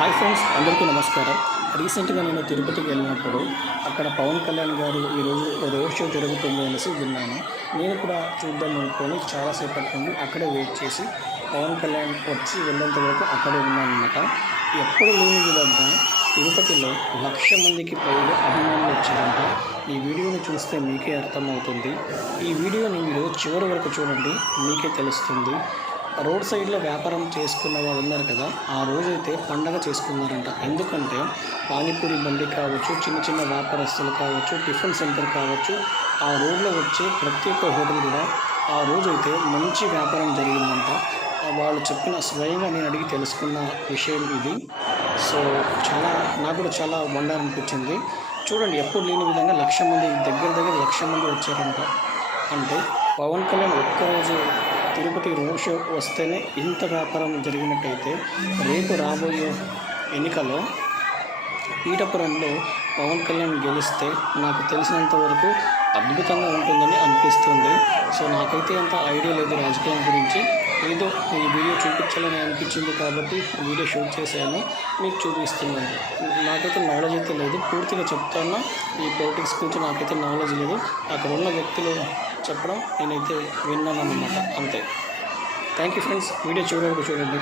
Hi friends, అందరికీ నమస్కారం. రీసెంట్గా నేను తిరుపతికి వెళ్ళినప్పుడు అక్కడ పవన్ కళ్యాణ్ గారు ఈరోజు రోడ్ షో జరుగుతుంది అనేసి విన్నాను. నేను కూడా చూద్దాం అనుకొని చాలాసేపటి నుండి అక్కడే వెయిట్ చేసి పవన్ కళ్యాణ్ వచ్చి వెళ్ళేంత వరకు అక్కడే ఉన్నాను అనమాట. ఎప్పుడు లేని విధంగా తిరుపతిలో 1,00,000 మందికి పైగా అభిమానులు వచ్చారంట. ఈ వీడియోని చూస్తే మీకే అర్థమవుతుంది. ఈ వీడియోని మీరు చివరి వరకు చూడండి, మీకే తెలుస్తుంది. రోడ్ సైడ్లో వ్యాపారం చేసుకున్న వాళ్ళు ఉన్నారు కదా, ఆ రోజైతే పండగ చేసుకున్నారంట. ఎందుకంటే పానీపూరి బండి కావచ్చు, చిన్న చిన్న వ్యాపారస్తులు కావచ్చు, టిఫిన్ సెంటర్ కావచ్చు, ఆ రోడ్లో వచ్చే ప్రతి ఒక్క హోటల్ కూడా ఆ రోజైతే మంచి వ్యాపారం జరిగిందంట. వాళ్ళు చెప్పిన స్వయంగా నేను అడిగి తెలుసుకున్న విషయం ఇది. సో నాకు కూడా చాలా వండర్ అనిపించింది. చూడండి, ఎప్పుడు లేని విధంగా 1,00,000 మంది, దగ్గర 1,00,000 మంది వచ్చారంట. అంటే పవన్ కళ్యాణ్ ఒక్కరోజు తిరుపతి రోడ్ షో వస్తేనే ఇంత వ్యాపారం జరిగినట్టయితే రేపు రాబోయే ఎన్నికల్లో పీఠపురంలో పవన్ కళ్యాణ్ గెలిస్తే నాకు తెలిసినంత వరకు అద్భుతంగా ఉంటుందని అనిపిస్తుంది. సో నాకైతే అంత ఐడియా లేదు రాజకీయం గురించి. ఏదో ఈ వీడియో చూపించాలని అనిపించింది కాబట్టి వీడియో షూట్ చేశాను, మీకు చూపిస్తున్నాను. నాకైతే నాలెడ్జ్ అయితే లేదు, పూర్తిగా చెప్తాను. ఈ పొలిటిక్స్ గురించి నాకైతే నాలెడ్జ్ లేదు. అక్కడ ఉన్న వ్యక్తులు చెప్పడం నేనైతే విన్నాను అన్నమాట, అంతే. థ్యాంక్ యూ ఫ్రెండ్స్, వీడియో చివరి చూడండి.